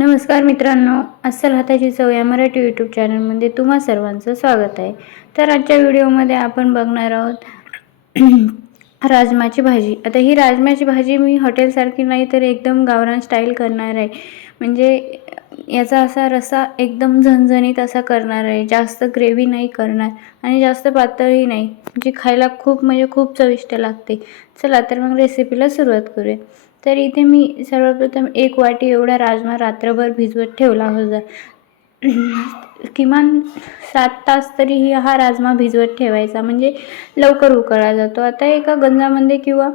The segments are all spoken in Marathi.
नमस्कार मित्रांनो, अस्सल हाताची चव या मराठी यूट्यूब चॅनलमध्ये तुम्हा सर्वांचं स्वागत आहे. तर आजच्या व्हिडिओमध्ये आपण बघणार आहोत राजमाची भाजी. आता ही राजमाची भाजी मी हॉटेलसारखी नाही तर एकदम गावरान स्टाईल करणार आहे. म्हणजे याचा असा रस्सा एकदम झणझणीत असा करणार आहे. जास्त ग्रेव्ही नाही करणार आणि जास्त पातळही नाही, जी खायला खूप चविष्ट लागते. चला तर मग रेसिपीला सुरुवात करूया. तर इथे मी सर्वप्रथम 1 वाटी एवढा राजमा रात्रभर भिजवत ठेवला होता. किमान 7 तास तरी हा राजमा भिजवत ठेवायचा, म्हणजे लवकर उकळला जातो. आता एका गंजामध्ये किंवा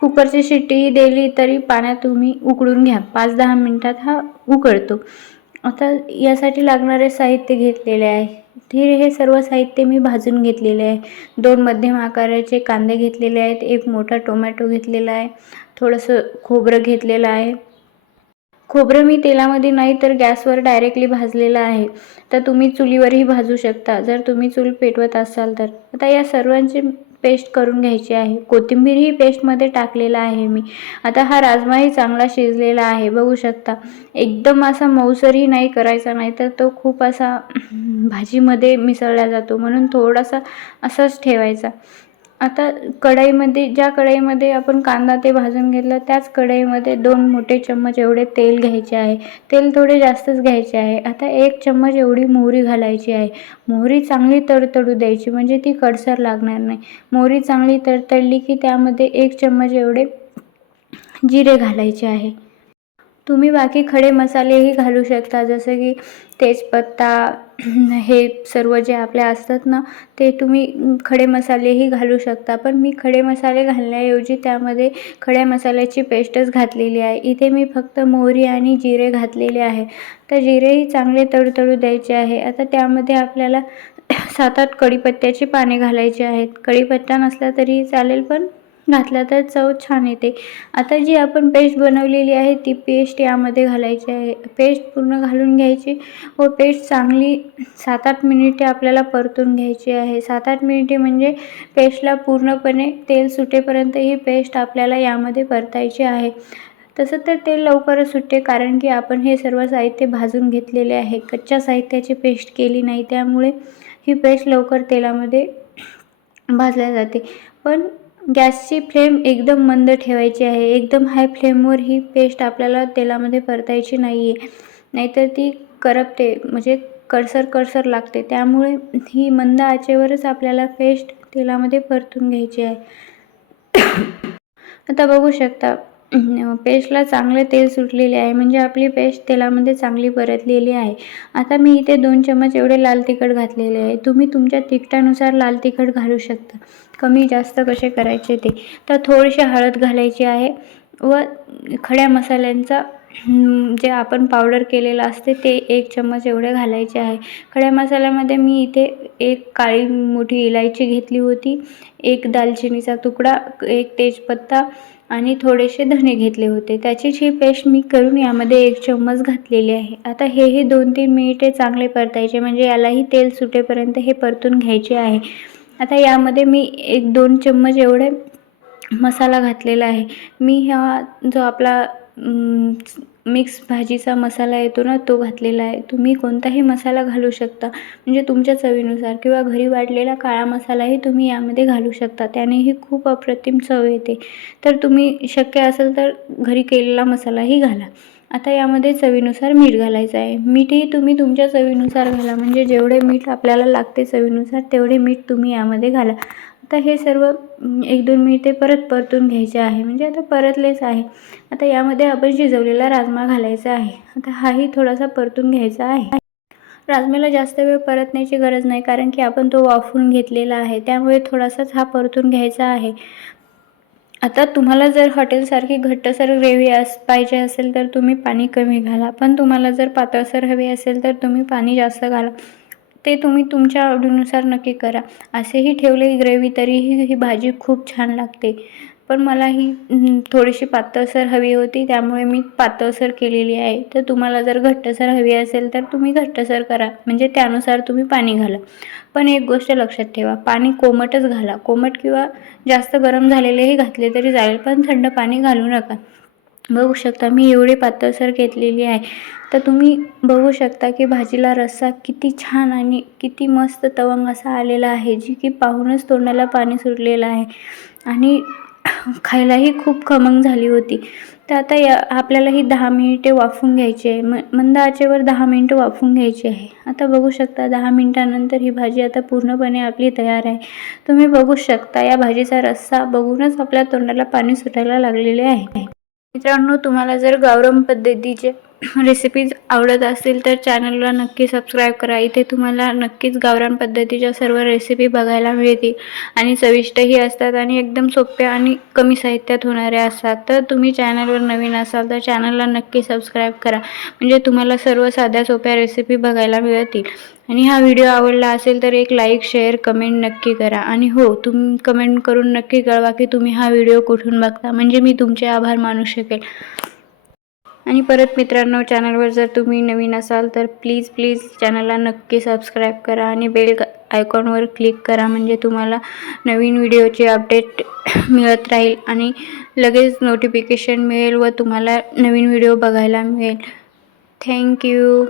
कुकरची शिट्टी दिली तरी पाण्यात तुम्ही उकळून घ्या. 5-10 मिनिटात हा उकळतो. आता यासाठी लागणारे साहित्य घेतलेले आहे. हे सर्व साहित्य मी भाजून घेतलेले आहे. 2 मध्यम आकाराचे कांदे घेतलेले आहेत, 1 मोठा टोमॅटो घेतलेला आहे, थोडंसं खोबरं घेतलेलं आहे. खोबरं मी तेलामध्ये नाही तर गॅसवर डायरेक्टली भाजलेलं आहे. तर तुम्ही चुलीवरही भाजू शकता जर तुम्ही चूल पेटवत असाल तर. आता या सर्वांची पेस्ट करून घ्यायची आहे. कोथिंबीरही पेस्टमध्ये टाकलेला आहे मी. आता हा राजमाही चांगला शिजलेला आहे, बघू शकता. एकदम असा मऊसरही नाही करायचा, नाही तर तो खूप असा भाजीमध्ये मिसळला जातो, म्हणून थोडासा असाच ठेवायचा. आता ज्या कढईमध्ये आपण कांदा ते भाजून घेतला त्याच कढईमध्ये 2 मोठे चम्मच एवढे तेल घ्यायचे आहे. तेल थोडे जास्तच घ्यायचे आहे. आता 1 चम्मच एवढी मोहरी घालायची आहे. मोहरी चांगली तडतडू द्यायची, म्हणजे ती कडसर लागणार नाही. मोहरी चांगली तडतडली की त्यामध्ये 1 चम्मच एवढे जिरे घालायचे आहे. तुम्ही बाकी खडे मसालेही घालू शकता, जसं की तेजपत्ता, हे सर्व जे आपले असतात ना, ते तुम्ही खडे मसालेही घालू शकता. पण मी खडे मसाले घालण्याऐवजी त्यामध्ये खड्या मसाल्याची पेस्टच घातलेली आहे. इथे मी फक्त मोहरी आणि जिरे घातलेले आहे. तर जिरेही चांगले तडतडू द्यायचे आहे. आता त्यामध्ये आपल्याला 7-8 कढीपत्त्याची पाने घालायची आहेत. कढीपत्ता नसला तरी चालेल, पण घातला तर चव छान येते. आता जी आपण पेस्ट बनवलेली आहे ती पेस्ट यामध्ये घालायची आहे. पेस्ट पूर्ण घालून घ्यायची व पेस्ट चांगली 7-8 मिनिटे आपल्याला परतून घ्यायची आहे. 7-8 मिनिटे म्हणजे पेस्टला पूर्णपणे तेल सुटेपर्यंत ही पेस्ट आपल्याला यामध्ये परतायची आहे. तसं तर तेल लवकरच सुटते, कारण की आपण हे सर्व साहित्य भाजून घेतलेले आहे. कच्च्या साहित्याची पेस्ट केली नाही, त्यामुळे ही पेस्ट लवकर तेलामध्ये भाजल्या जाते. पण गॅसची फ्लेम एकदम मंद ठेवायची आहे. एकदम हाय फ्लेमवर ही पेस्ट आपल्याला तेलामध्ये परतायची नाही आहे, नाहीतर ती करपते, म्हणजे कडसर लागते. त्यामुळे ही मंद आचेवरच आपल्याला पेस्ट तेलामध्ये परतून घ्यायची आहे. आता बघू शकता पेस्टला चांगले तेल सुटलेले आहे, म्हणजे आपली पेस्ट तेलामध्ये चांगली परतलेली आहे. आता मी इथे 2 चम्मच एवढे लाल तिखट घातलेले आहे. तुम्ही तुमच्या तिखटानुसार लाल तिखट घालू शकता, कमी जास्त कसे करायचे ते. तर थोडीशी हळद घालायची आहे व खड्या मसाल्यांचा जे आपण पावडर केलेलं असते ते 1 चम्मच एवढे घालायचे आहे. खड्या मसाल्यामध्ये मी इथे 1 काळी मोठी इलायची घेतली होती, 1 दालचिनीचा तुकडा, 1 तेजपत्ता आणि थोडेसे धणे घेतले होते. त्याचीच ही पेस्ट मी करून यामध्ये 1 चम्मच घातलेली आहे. आता हेही 2-3 मिनिटे चांगले परतायचे, म्हणजे यालाही तेल सुटेपर्यंत हे परतून घ्यायचे आहे. आता यामध्ये मी 1-2 चम्मच एवढे मसाला घातलेला आहे. मी हा जो आपला मिक्स भाजीचा मसाला येतो ना, तो घातलेला आहे. तुम्ही कोणताही मसाला घालू शकता, म्हणजे तुमच्या चवीनुसार, किंवा घरी वाटलेला काळा मसालाही तुम्ही यामध्ये घालू शकता. त्यानेही खूप अप्रतिम चव येते. तर तुम्ही शक्य असेल तर घरी केलेला मसालाही घाला. आता यामध्ये चवीनुसार मीठ घालायचं आहे. मीठही तुम्ही तुमच्या चवीनुसार घाला, म्हणजे जेवढे मीठ आपल्याला लागते चवीनुसार तेवढे मीठ तुम्ही यामध्ये घाला. आता हे सर्व 1-2 मिनिटे परतून घ्यायचे आहे, म्हणजे आता परतलेच आहे. आता यामध्ये आपण शिजवलेला राजमा घालायचा आहे. आता हाही थोडासा परतून घ्यायचा आहे. राजम्याला जास्त वेळ परतण्याची गरज नाही, कारण की आपण तो वाफवून घेतलेला आहे, त्यामुळे थोडासाच हा परतून घ्यायचा आहे. आता तुम्हाला जर हॉटेलसारखी घट्टसर ग्रेव्ही पाहिजे असेल तर तुम्ही पाणी कमी घाला, पण तुम्हाला जर पातळसर हवी असेल तर तुम्ही पाणी जास्त घाला. ते तुम्ही तुमच्या आवडीनुसार नक्की करा. असेही ठेवले ग्रेव्ही तरीही ही भाजी खूप छान लागते. पण मला ही थोडीशी पातळसर हवी होती, त्यामुळे मी पातळसर केलेली आहे. तर तुम्हाला जर घट्टसर हवी असेल तर तुम्ही घट्टसर करा, म्हणजे त्यानुसार तुम्ही पाणी घाला. पण एक गोष्ट लक्षात ठेवा, पाणी कोमटच घाला. कोमट किंवा जास्त गरम झालेलेही घातले तरी चालेल, पण थंड पाणी घालू नका. बघू शकता मी एवढी पातळसर घेतलेली आहे. तर तुम्ही बघू शकता की भाजीला रस्सा किती छान आणि किती मस्त तवंग असा आलेला आहे, जी की पाहूनच तोंडाला पाणी सुटलेलं आहे आणि खायलाही खूप खमंग झाली होती. तर आता आपल्याला ही 10 मिनिटे वाफवून घ्यायची आहे. मंद आचेवर 10 मिनिटं वाफवून घ्यायची आहे. आता बघू शकता 10 मिनिटानंतर ही भाजी आता पूर्णपणे आपली तयार आहे. तुम्ही बघू शकता या भाजीचा रस्सा बघूनच आपल्या तोंडाला पाणी सुटायला लागलेले आहे. मित्रांनो, तुम्हाला जर गावरान पद्धतीचे रेसिपीज आवडत असतील तर चॅनलला नक्की सबस्क्राईब करा. इथे तुम्हाला नक्कीच गावरान पद्धतीच्या सर्व रेसिपी बघायला मिळतील आणि चविष्टही असतात आणि एकदम सोप्या आणि कमी साहित्यात होणाऱ्या असतात. तर तुम्ही चॅनलवर नवीन असाल तर चॅनलला नक्की सबस्क्राईब करा, म्हणजे तुम्हाला सर्व साध्या सोप्या रेसिपी बघायला मिळतील. आणि हा व्हिडिओ आवडला असेल तर एक लाईक, शेअर, कमेंट नक्की करा. आणि हो, तुम्ही कमेंट करून नक्की कळवा की तुम्ही हा व्हिडिओ कुठून बघता, म्हणजे मी तुमचे आभार मानू शकेल. आणि परत मित्रांनो, चॅनलवर जर तुम्ही नवीन असाल तर प्लीज चॅनलला नक्की सबस्क्राईब करा आणि बेल आयकॉनवर क्लिक करा, म्हणजे तुम्हाला नवीन व्हिडिओची अपडेट मिळत राहील आणि लगेच नोटिफिकेशन मिळेल व तुम्हाला नवीन व्हिडिओ बघायला मिळेल. थँक्यू.